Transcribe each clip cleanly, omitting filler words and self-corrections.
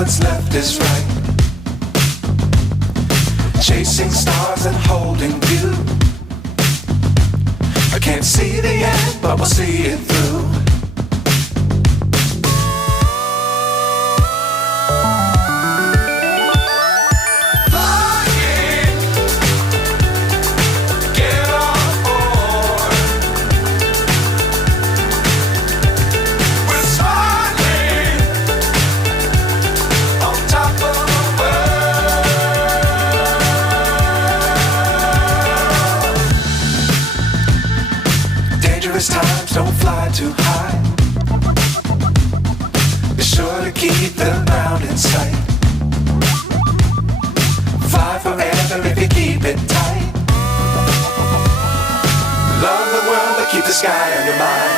what's left is right. Chasing stars and holding you. I can't see the end, but we'll see it through. Times don't fly too high. Be sure to keep the ground in sight. Fly forever if you keep it tight. Love the world but keep the sky on your mind.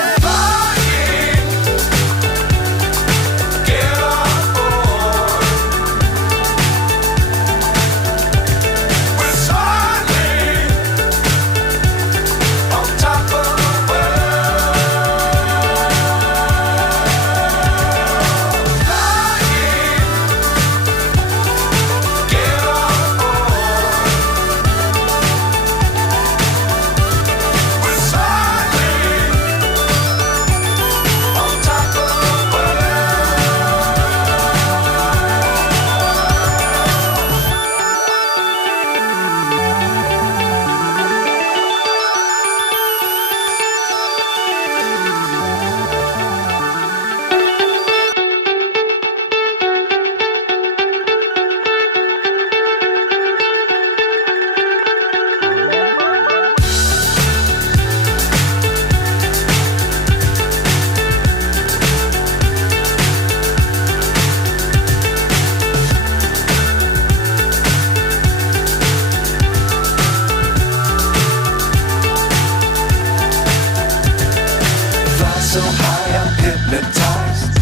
So high I'm hypnotized.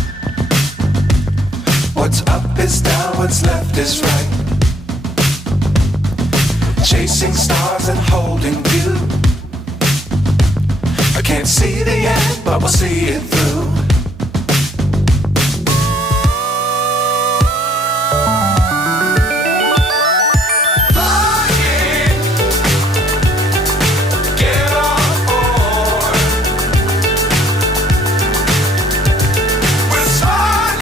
What's up is down, what's left is right. Chasing stars and holding you. I can't see the end, but we'll see it through.